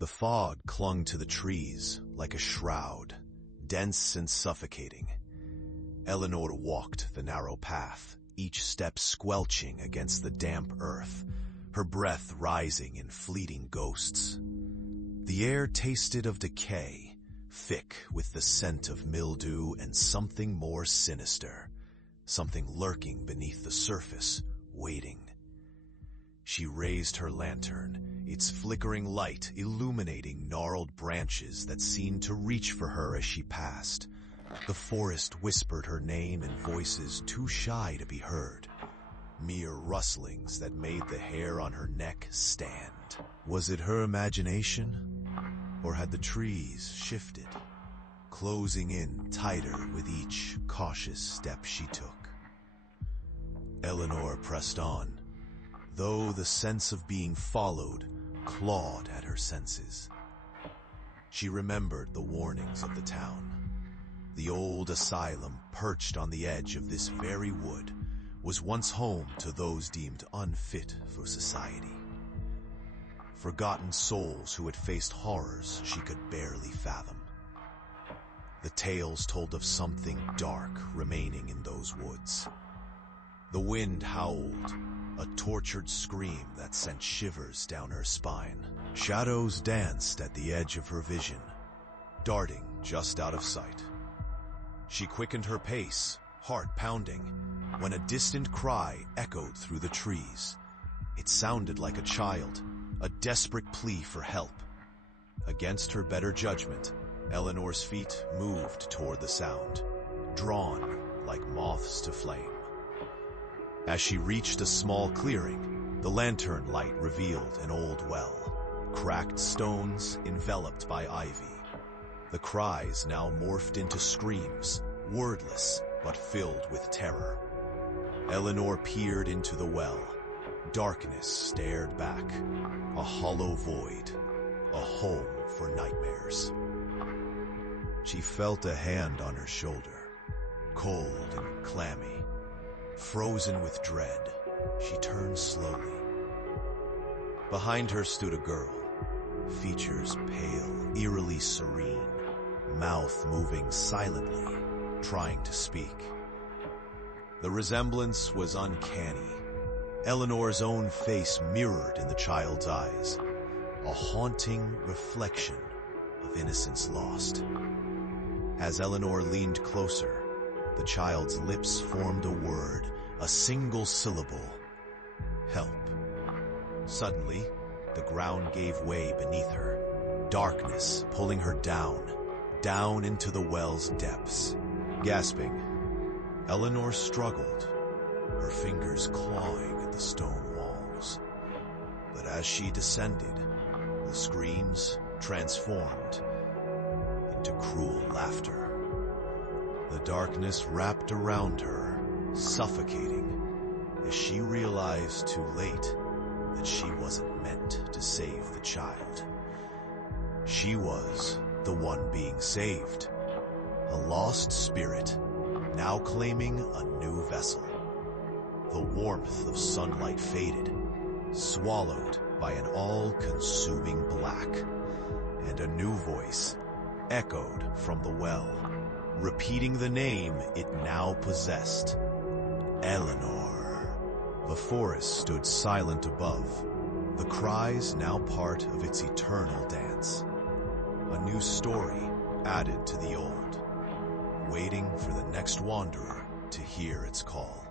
The fog clung to the trees like a shroud, dense and suffocating. Eleanor walked the narrow path, each step squelching against the damp earth, her breath rising in fleeting ghosts. The air tasted of decay, thick with the scent of mildew and something more sinister, something lurking beneath the surface, waiting. She raised her lantern, its flickering light illuminating gnarled branches that seemed to reach for her as she passed. The forest whispered her name in voices too shy to be heard, mere rustlings that made the hair on her neck stand. Was it her imagination, or had the trees shifted, closing in tighter with each cautious step she took? Eleanor pressed on, though the sense of being followed clawed at her senses. She remembered the warnings of the town. The old asylum, perched on the edge of this very wood, was once home to those deemed unfit for society. Forgotten souls who had faced horrors she could barely fathom. The tales told of something dark remaining in those woods. The wind howled, a tortured scream that sent shivers down her spine. Shadows danced at the edge of her vision, darting just out of sight. She quickened her pace, heart pounding, when a distant cry echoed through the trees. It sounded like a child, a desperate plea for help. Against her better judgment, Eleanor's feet moved toward the sound, drawn like moths to flame. As she reached a small clearing, the lantern light revealed an old well, cracked stones enveloped by ivy. The cries now morphed into screams, wordless but filled with terror. Eleanor peered into the well. Darkness stared back, a hollow void, a home for nightmares. She felt a hand on her shoulder, cold and clammy. Frozen with dread, she turned slowly. Behind her stood a girl, features pale, eerily serene, mouth moving silently, trying to speak. The resemblance was uncanny. Eleanor's own face mirrored in the child's eyes, a haunting reflection of innocence lost. As Eleanor leaned closer, the child's lips formed a word, a single syllable: help. Suddenly, the ground gave way beneath her, darkness pulling her down into the well's depths. Gasping, Eleanor struggled, her fingers clawing at the stone walls. But as she descended, the screams transformed into cruel laughter. The darkness wrapped around her, suffocating, as she realized too late that she wasn't meant to save the child. She was the one being saved, a lost spirit, now claiming a new vessel. The warmth of sunlight faded, swallowed by an all-consuming black, and a new voice echoed from the well, repeating the name it now possessed: Eleanor. The forest stood silent above, the cries now part of its eternal dance. A new story added to the old, waiting for the next wanderer to hear its call.